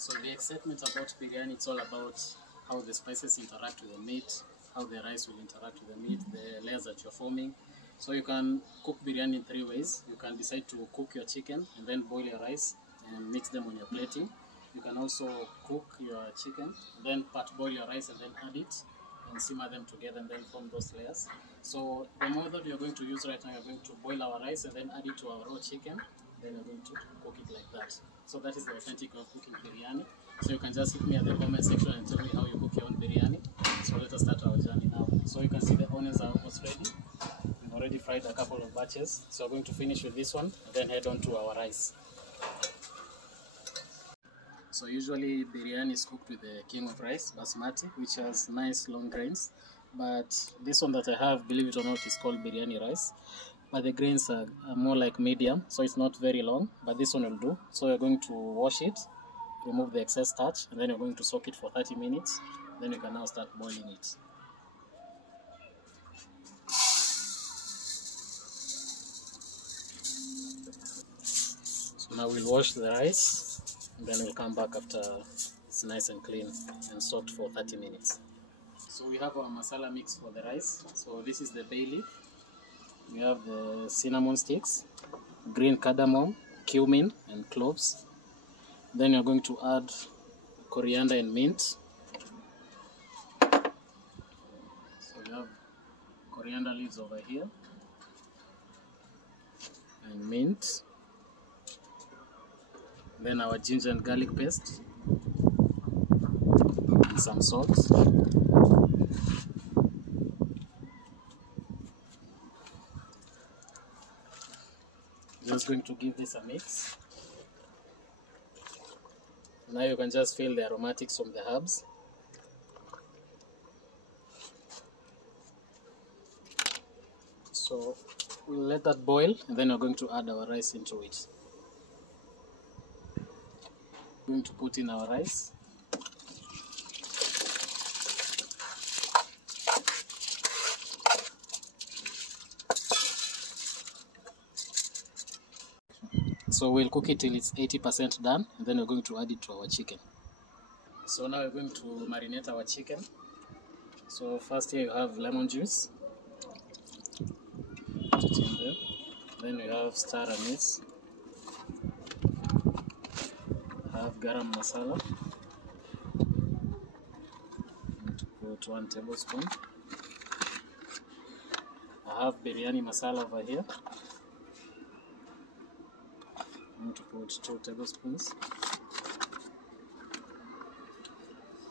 So the excitement about biryani, it's all about how the spices interact with the meat, how the rice will interact with the meat, the layers that you're forming. So you can cook biryani in 3 ways. You can decide to cook your chicken and then boil your rice and mix them on your plating. You can also cook your chicken, then part boil your rice and then add it and simmer them together and then form those layers. So the method you're going to use right now, you're going to boil our rice and then add it to our raw chicken. Then you're going to cook it like that. So that is the authentic way of cooking biryani. So you can just hit me at the comment section and tell me how you cook your own biryani. So let us start our journey now. So you can see the onions are almost ready. We've already fried a couple of batches. So we're going to finish with this one and then head on to our rice. So usually biryani is cooked with the king of rice, basmati, which has nice long grains. But this one that I have, believe it or not, is called biryani rice. But the grains are more like medium, so it's not very long, but this one will do. So you're going to wash it, remove the excess starch, and then you're going to soak it for 30 minutes. Then you can now start boiling it. So now we'll wash the rice, and then we'll come back after it's nice and clean and soaked for 30 minutes. So we have our masala mix for the rice. So this is the bay leaf. We have the cinnamon sticks, green cardamom, cumin, and cloves. Then you're going to add coriander and mint. So we have coriander leaves over here, and mint. Then our ginger and garlic paste, and some salt. Just going to give this a mix. Now you can just feel the aromatics from the herbs. So we'll let that boil and then we're going to add our rice into it. We're going to put in our rice. So we'll cook it till it's 80% done, and then we're going to add it to our chicken. So now we're going to marinate our chicken. So first here you have lemon juice. Put it in there. Then we have star anise. I have garam masala. I'm going to put 1 tablespoon. I have biryani masala over here. I'm going to put 2 tablespoons.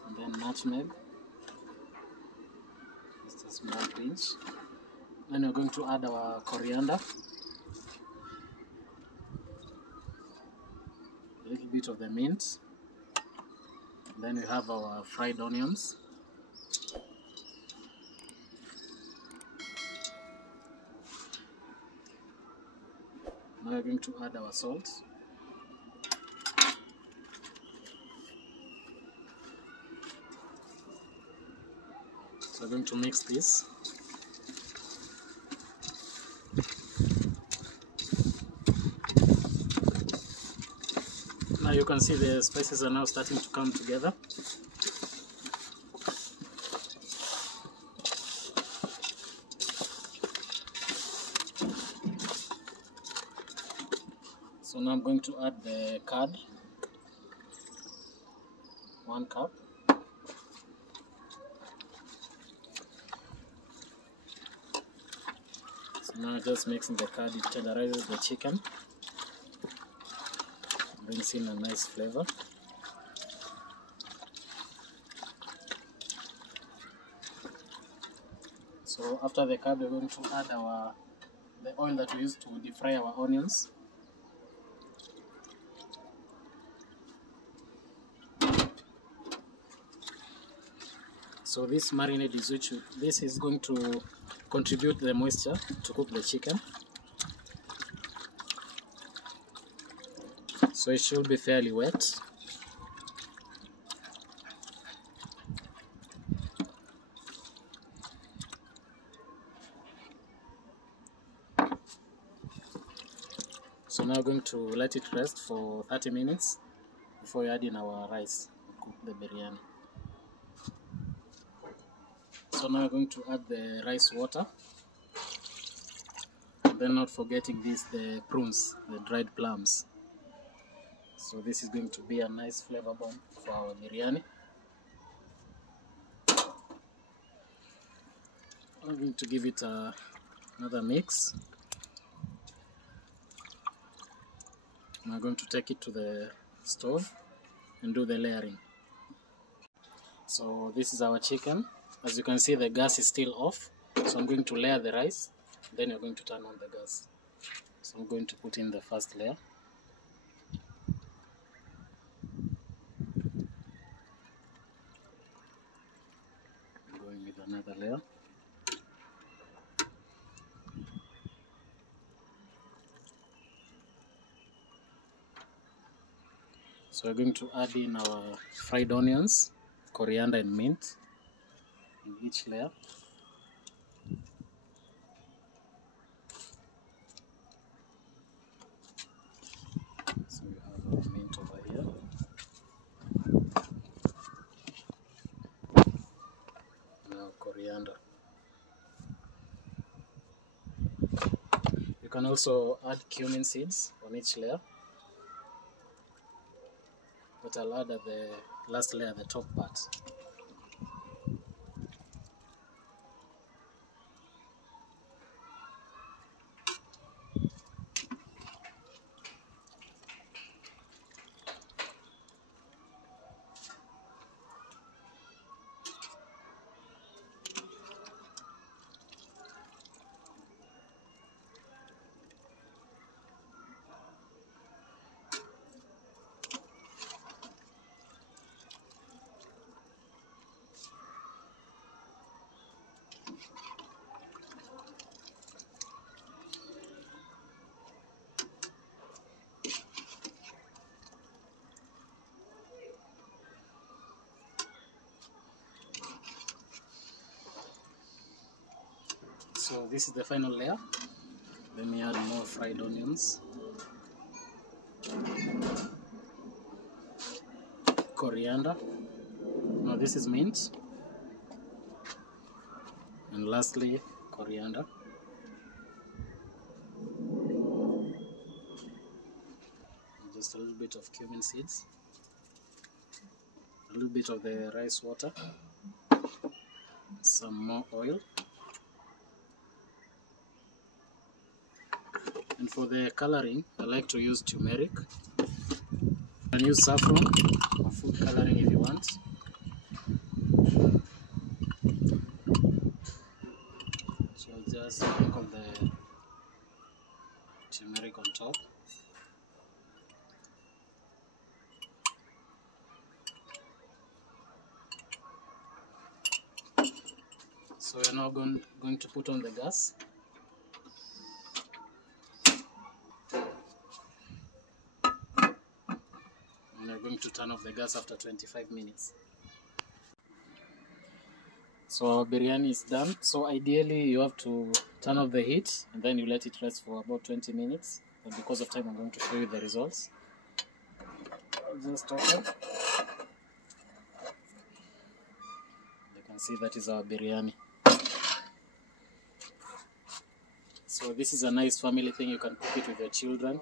And then nutmeg. Just a small pinch. Then we're going to add our coriander. A little bit of the mint. Then we have our fried onions. Now we're going to add our salt. So we're going to mix this. Now you can see the spices are now starting to come together. So now I'm going to add the curd, 1 cup. So now just mixing the curd, it tenderizes the chicken, brings in a nice flavor. So after the curd, we're going to add the oil that we use to deep fry our onions. So this marinade is going to contribute the moisture to cook the chicken. So it should be fairly wet. So now I'm going to let it rest for 30 minutes. before we add in our rice and cook the biryani. So now we're going to add the rice water, and then not forgetting the prunes, the dried plums. So this is going to be a nice flavor bomb for our biryani. I'm going to give it another mix. Now I'm going to take it to the stove and do the layering. So this is our chicken. As you can see, the gas is still off. So I'm going to layer the rice, then you're going to turn on the gas. So I'm going to put in the first layer. Going with another layer. So we're going to add in our fried onions, coriander and mint in each layer. So we have our mint over here. Now coriander. You can also add cumin seeds on each layer, but I'll add at the last layer, the top part. So this is the final layer. Let me add more fried onions, coriander. Now this is mint, and lastly coriander. Just a little bit of cumin seeds, a little bit of the rice water, some more oil, and for the coloring I like to use turmeric. You can use saffron or food coloring if you want. So I'll just sprinkle the turmeric on top. So we're now going to put on the gas. And we're going to turn off the gas after 25 minutes. So our biryani is done. So ideally you have to turn off the heat and then you let it rest for about 20 minutes. But because of time I'm going to show you the results. I'll just open. You can see that is our biryani. So this is a nice family thing. You can cook it with your children.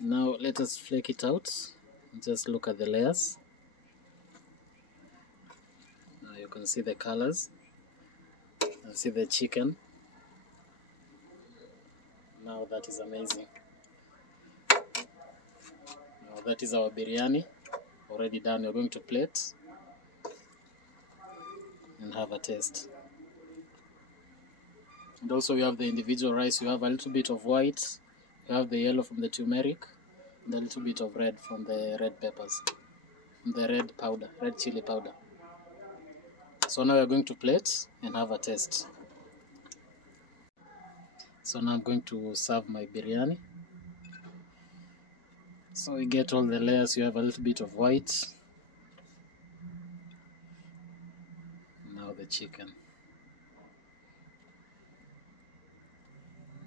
Now let us flake it out. Just look at the layers. Now you can see the colors. And see the chicken. Now that is amazing. Now that is our biryani. Already done. We're going to plate and have a taste. And also we have the individual rice. You have a little bit of white. You have the yellow from the turmeric. And a little bit of red from the red peppers. From the red powder, red chili powder. So now we're going to plate and have a taste. So now I'm going to serve my biryani. So we get all the layers. You have a little bit of white. Now the chicken.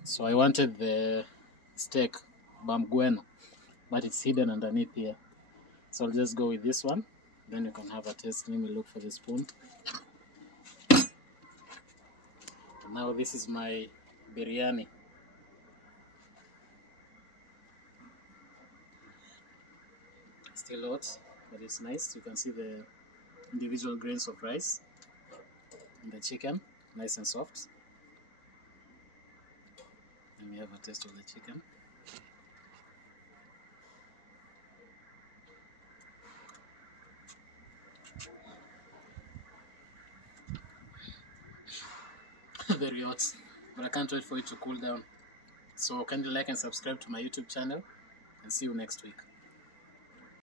So I wanted the steak, bamgueno, but it's hidden underneath here. So I'll just go with this one, then you can have a taste. Let me look for the spoon. Now this is my biryani. Still hot, but it's nice. You can see the individual grains of rice and the chicken, nice and soft. Let me have a taste of the chicken. Very hot, but I can't wait for it to cool down. So kindly like and subscribe to my YouTube channel, and see you next week.